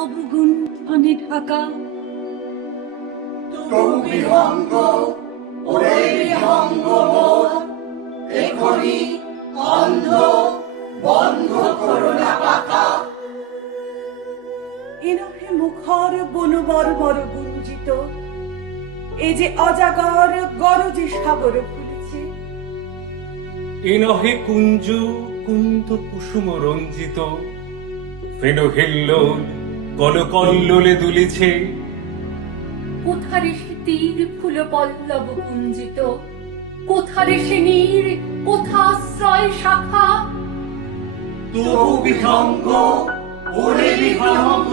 অবগুণ্ঠনে ঢাকা। তবু বিহঙ্গ ওরে বিহঙ্গ মোর এখনি অন্ধ বন্ধ করো না পাখা এনহে মুখর বনবর বর গুঞ্জিত। এ যে অজাগর গরজে সাগর ফুলেছে। এ নহে কুঞ্জ কুন্ত কুসুম রঞ্জিত। ফেনো হেল্লোল কলকল্লোলে দুলিছে। কোথারে সে তীর ফুল পল্লব কুঞ্জিত কোথারে সে নীর কোথা আশ্রয় শাখা? তবু বিহঙ্গ ওরে বিহঙ্গ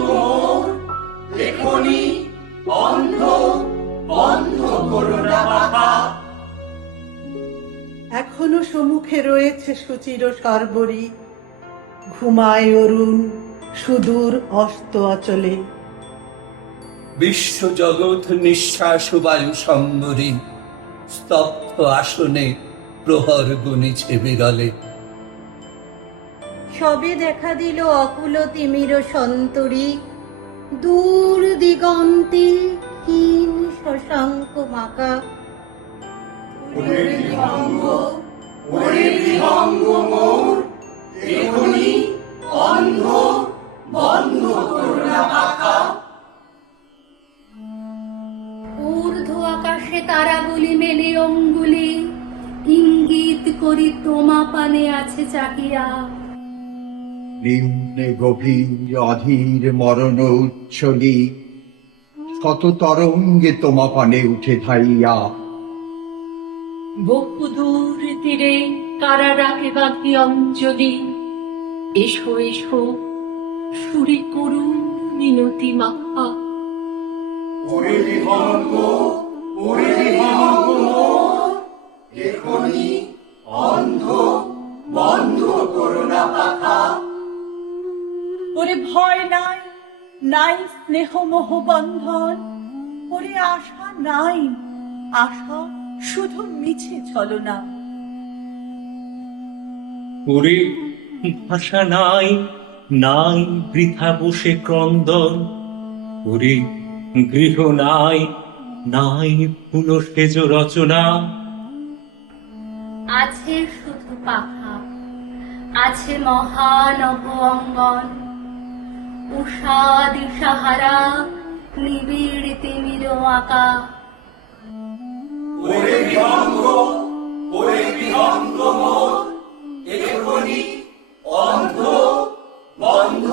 অন্ধ বন্ধ করো না এখনও সম্মুখে রয়েছে সুচির সর্বরী। ঘুমায় অরুণ সুদূর অস্ত অচলে। বিশ্ব জগৎ নিঃশ্বাস বায়ু সম্বরী স্তব্ধ আসনে প্রহর গুনিছে বিরলে। সবে দেখা দিল অকুল তিমির সন্তরী দূর দিগন্তে ক্ষীণ শশাঙ্ক মাকা। অন্ধ করি তোমা পানে আছে চাহিয়া। নিম্নে গভীর অধীর মরণ উচ্ছলি শত তরঙ্গে তোমা পানে উঠে ধাইয়া। বহুদূর তীরে কারা ডাকে বাকি অঞ্জলি এসো এসো সুরে করুণ মিনতি মাখা। ওরে বিহঙ্গ ওরে বিহঙ্গ ভয় নাই নাই স্নেহ মোহ বন্ধন ওরে আশা নাই আশা শুধু মিছে ছলনা ওরে ভাষা নাই নাই বৃথা বসে ক্রন্দন ওরে গৃহ নাই নাই ফুল সেজ রচনা। আছে শুধু পাখা আছে মহানব অঙ্গন উষা দিশাহারা নিবিড় তিমির আঁকা ওরে বিহঙ্গ ওরে বিহঙ্গ এখনি অন্ধ বন্ধ